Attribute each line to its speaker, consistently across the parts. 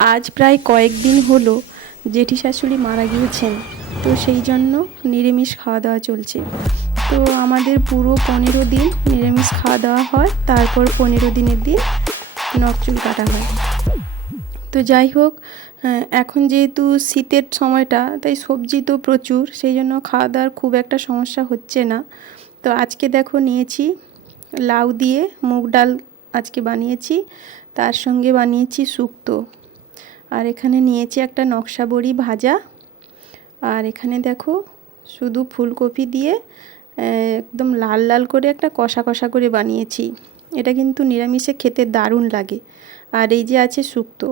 Speaker 1: আজ প্রায় কয়েকদিন হলো জেঠি শাশুড়ি মারা গিয়েছেন। তো সেই জন্য নিরামিষ খাওয়া দাওয়া চলছে। তো আমাদের পুরো পনেরো দিন নিরামিষ খাওয়া দাওয়া হয়, তারপর পনেরো দিনের দিন নখচুল কাটা হয়। তো যাই হোক এখন যেহেতু শীতের সময়টা, তাই সবজি তো প্রচুর, সেই জন্য খাওয়া দাওয়ার খুব একটা সমস্যা হচ্ছে না। তো আজকে দেখো নিয়েছি লাউ দিয়ে মুগ ডাল আজকে বানিয়েছি, তার সঙ্গে বানিয়েছি শুক্তো। আর এখানে নিয়েছি একটা নকশা বড়ি ভাজা। আর এখানে দেখো শুধু ফুলকপি দিয়ে একদম লাল লাল করে একটা কষা কষা করে বানিয়েছি। এটা কিন্তু নিরামিষে খেতে দারুণ লাগে। আর এই যে আছে শুক্তো।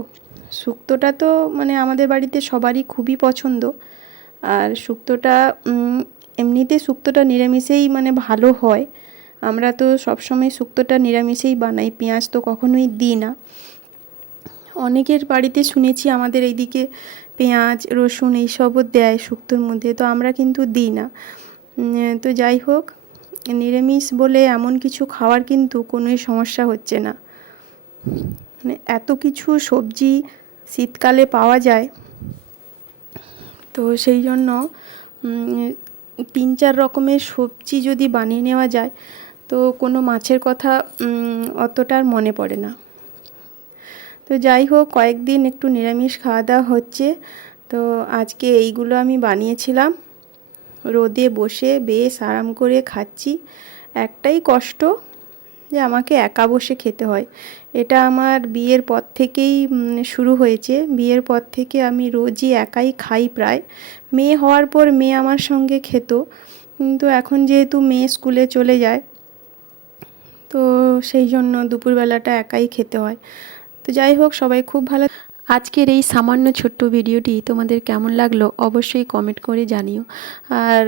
Speaker 1: শুক্তোটা তো মানে আমাদের বাড়িতে সবারই খুবই পছন্দ। আর শুক্তোটা এমনিতে শুক্তোটা নিরামিষেই মানে ভালো হয়। আমরা তো সবসময় শুক্তোটা নিরামিষেই বানাই, পেঁয়াজ তো কখনোই দিই না। অনেকের বাড়িতে শুনেছি আমাদের এইদিকে পেঁয়াজ, রসুন এইসবও দেয় শুক্তোর মধ্যে, তো আমরা কিন্তু দিই না। তো যাই হোক, নিরামিষ বলে এমন কিছু খাওয়ার কিন্তু কোনোই সমস্যা হচ্ছে না। মানে এত কিছু সবজি শীতকালে পাওয়া যায়, তো সেই জন্য তিন চার রকমের সবজি যদি বানিয়ে নেওয়া যায়, তো কোনো মাছের কথা অতটা আর মনে পড়ে না। তো যাই হোক, কয়েকদিন একটু নিরামিষ খাওয়া দাওয়া হচ্ছে। তো আজকে এইগুলো আমি বানিয়েছিলাম। রোদে বসে বেশ আরাম করে খাচ্ছি। একটাই কষ্ট যে আমাকে একা বসে খেতে হয়। এটা আমার বিয়ের পর থেকেই শুরু হয়েছে। বিয়ের পর থেকে আমি রোজই একাই খাই প্রায়। মেয়ে হওয়ার পর মেয়ে আমার সঙ্গে খেত। কিন্তু এখন যেহেতু মেয়ে স্কুলে চলে যায়, তো সেই জন্য দুপুরবেলাটা একাই খেতে হয়। তো যাই হোক, সবাই খুব ভালো আজকের এই সামান্য ছোট্ট ভিডিওটি তোমাদের কেমন লাগল অবশ্যই কমেন্ট করে জানিও। আর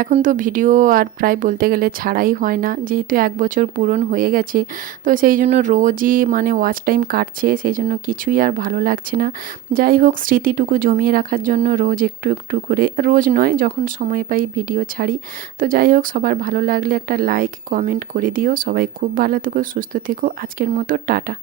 Speaker 1: এখন তো ভিডিও আর প্রায় বলতে গেলে ছাড়াই হয় না, যেহেতু এক বছর পূরণ হয়ে গেছে, তো সেই জন্য রোজই মানে ওয়াচ টাইম কাটছে, সেই জন্য কিছুই আর ভালো লাগছে না। যাই হোক, স্মৃতিটুকু জমিয়ে রাখার জন্য রোজ একটু একটু করে, রোজ নয়, যখন সময় পাই ভিডিও ছাড়ি। তো যাই হোক, সবার ভালো লাগলে একটা লাইক কমেন্ট করে দিও। সবাই খুব ভালো থেকো, সুস্থ থেকো। আজকের মতো, টাটা।